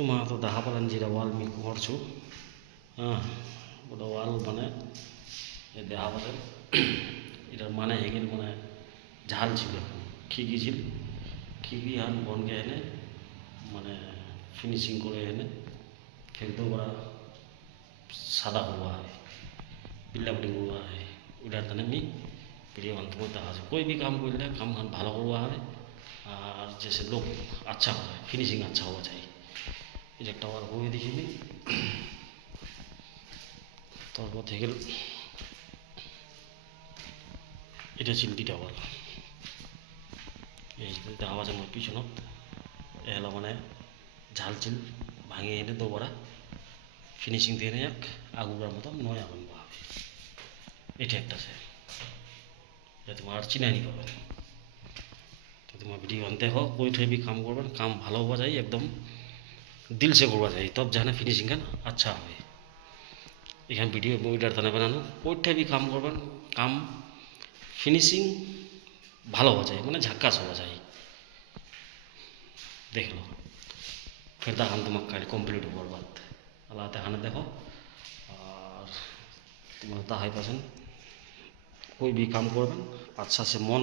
तुम्हारा तो দেখা পালেন যেটা ওয়াল আমি করছো হ্যাঁ ওটা ওয়াল মানে দেখা পালেন এটার মানে হেগেল মানে ঝাল ছিল খিকি ছিল খিকি হান বনকে এনে মানে ফিনিশিং করে এনে ফেলতেও ওরা সাদা हुआ है পিল্লা পিল্লি हुआ है ওটার জন্য আমি ভিডিও বানাতে দেখা আছে कोई भी काम করলে কাম ভালো করবা হয় আর जैसे लोग अच्छा हो फिनिशिंग अच्छा होना चाहिए এটা একটা আর হয়ে দেখিনি তারপর থেকে এটা ছিল দুইটা ওয়াল এই দেখা আছে আমার পিছনত এলা মানে ঝাল ছিল ভাঙে এনে দোবারা ফিনিশিং দিয়ে নিয়ে এক আগুনের মতো নয়া বানবো এটা একটা আছে যা তোমার আর চিনানি পাবেন তো তোমার ভিডিও আনতে হোক कोई थे भी काम করবেন কাম ভালো হওয়া যায় একদম दिल से করবা যায় তব জানে ফিনিশিং গান আচ্ছা হবে এখানে ভিডিও বইটার তানে বানানো कोई भी काम করবেন কাম ফিনিশিং ভালো হওয়া যায় মানে ঝাক্কাস হওয়া যায় देख लो फिर तक हम तुम्हें कल कम्प्लीट हो बात अल्लाह तहाने देखो और तुम्हारा हाई पर्सन कोई भी काम करबें अच्छा से मन